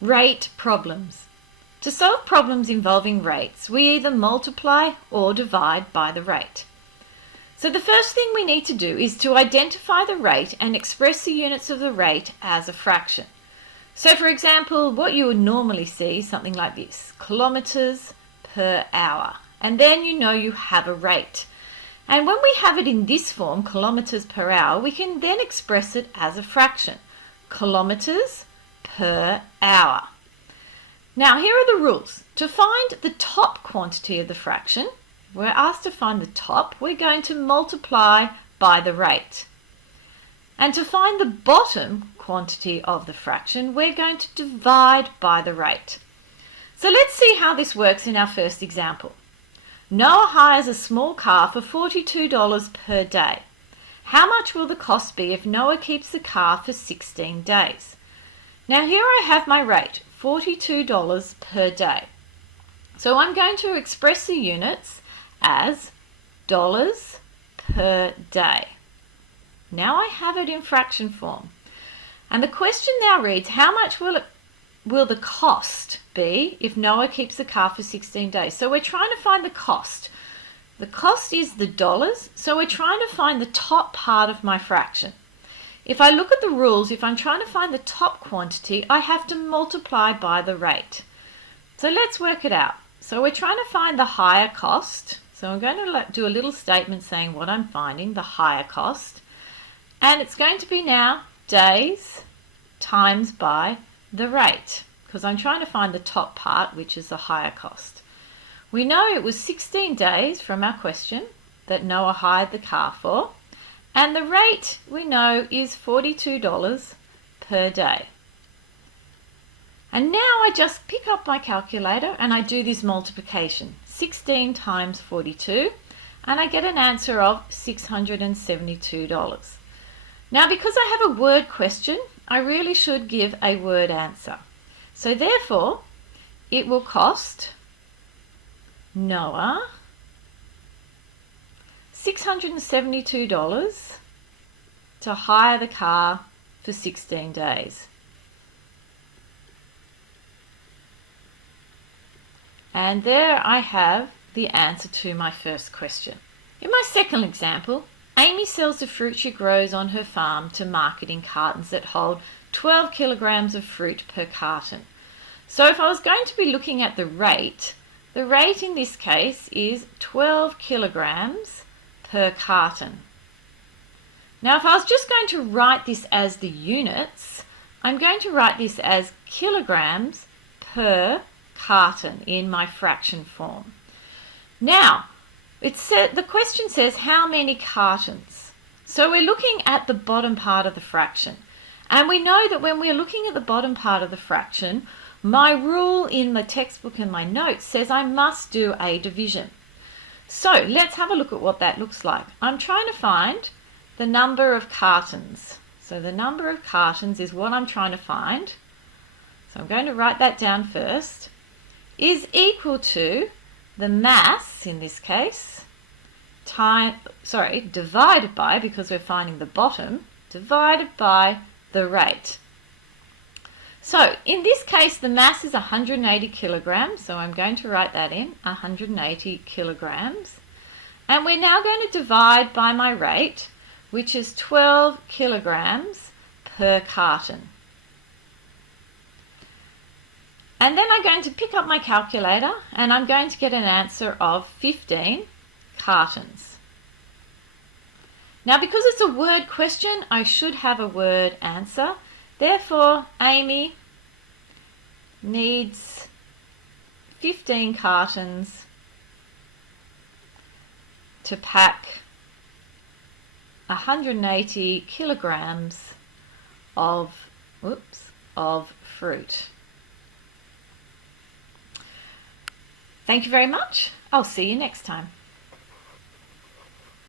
Rate problems. To solve problems involving rates, we either multiply or divide by the rate. So the first thing we need to do is to identify the rate and express the units of the rate as a fraction. So for example, what you would normally see is something like this, kilometres per hour. And then you know you have a rate. And when we have it in this form, kilometres per hour, we can then express it as a fraction, kilometres per hour. Now here are the rules. To find the top quantity of the fraction, we're asked to find the top, we're going to multiply by the rate. And to find the bottom quantity of the fraction, we're going to divide by the rate. So let's see how this works in our first example. Noah hires a small car for $42 per day. How much will the cost be if Noah keeps the car for 16 days? Now here I have my rate, $42 per day. So I'm going to express the units as dollars per day. Now I have it in fraction form. And the question now reads, how much will the cost be if Noah keeps the car for 16 days? So we're trying to find the cost. The cost is the dollars, so we're trying to find the top part of my fraction. If I look at the rules, if I'm trying to find the top quantity, I have to multiply by the rate. So let's work it out. So we're trying to find the higher cost. So I'm going to do a little statement saying what I'm finding, the higher cost. And it's going to be now days times by the rate, because I'm trying to find the top part, which is the higher cost. We know it was 16 days from our question that Noah hired the car for. And the rate we know is $42 per day. And now I just pick up my calculator and I do this multiplication. 16 times 42, and I get an answer of $672. Now because I have a word question, I really should give a word answer. So therefore, it will cost Noah $672 to hire the car for 16 days. And there I have the answer to my first question. In my second example, Amy sells the fruit she grows on her farm to market in cartons that hold 12 kilograms of fruit per carton. So if I was going to be looking at the rate in this case is 12 kilograms per carton. Now if I was just going to write this as the units, I'm going to write this as kilograms per carton in my fraction form. Now, the question says how many cartons. So we're looking at the bottom part of the fraction. And we know that when we're looking at the bottom part of the fraction, my rule in the textbook and my notes says I must do a division. So let's have a look at what that looks like. I'm trying to find the number of cartons. So the number of cartons is what I'm trying to find. So I'm going to write that down first. Is equal to the mass, in this case, divided by, because we're finding the bottom, divided by the rate. So in this case, the mass is 180 kilograms, so I'm going to write that in, 180 kilograms. And we're now going to divide by my rate, which is 12 kilograms per carton. And then I'm going to pick up my calculator and I'm going to get an answer of 15 cartons. Now because it's a word question, I should have a word answer. Therefore, Amy needs 15 cartons to pack 180 kilograms of fruit. Thank you very much. I'll see you next time.